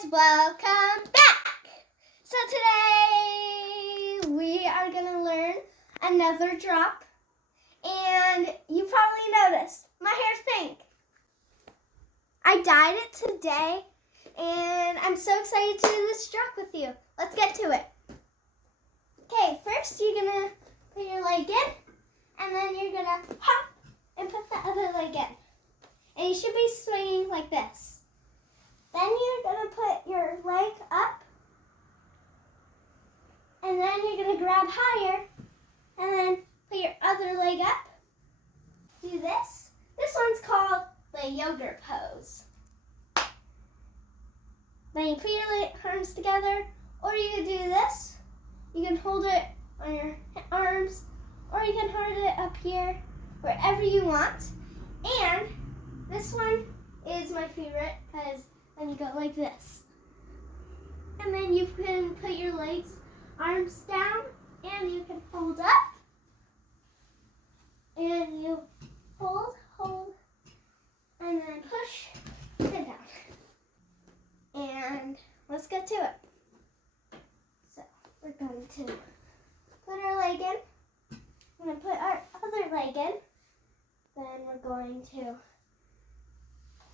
guys, welcome back. So today we are going to learn another drop, and you probably noticed my hair's pink. I dyed it today, and I'm so excited to do this drop with you. Let's get to it. Okay, first you're going to put your leg in, and then you're going to hop and put the other leg in. And you should be swinging like this. Then you're going to put your leg up, and then you're going to grab higher, and then put your other leg up. Do this. This one's called the yogurt pose. Then you put your arms together, or you can do this. You can hold it on your arms, or you can hold it up here, wherever you want. And this one is my favorite because then you go like this. And then you can put your legs, arms down, and you can hold up. And you hold, and then push, and down. And let's get to it. So we're going to put our leg in. I'm going to put our other leg in. Then we're going to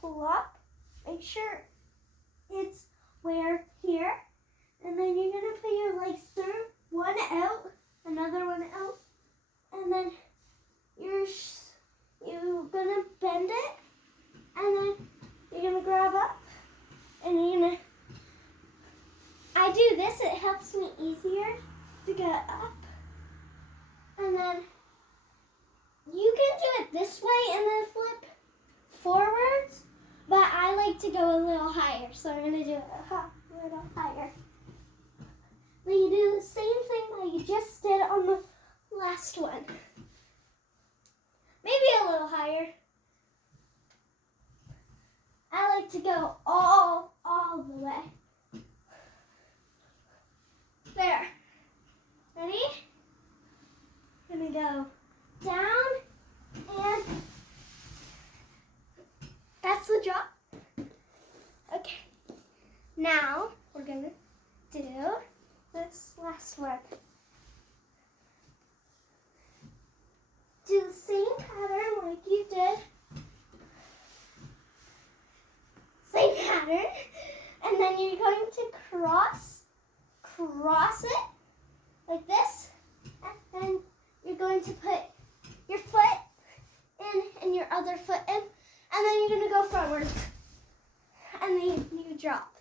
pull up. Make sure it's where here. And then you're going to put your legs through. One out, another one out. And then you're going to bend it. And then you're going to grab up. And you're going to... I do this, it helps me easier to get up. And then you can do it this way and then flip forwards, but I like to go a little higher, so I'm going to do it a little higher. Then you do the same thing that you just did on the last one. Maybe a little higher. I like to go all the way. There. Ready? I'm going to go down, and that's the drop. Okay, now we're going to do this last one. Do the same pattern like you did. Same pattern. And then you're going to cross it like this. And then you're going to put your foot in and your other foot in. And then you're going to go forward. And then you drop.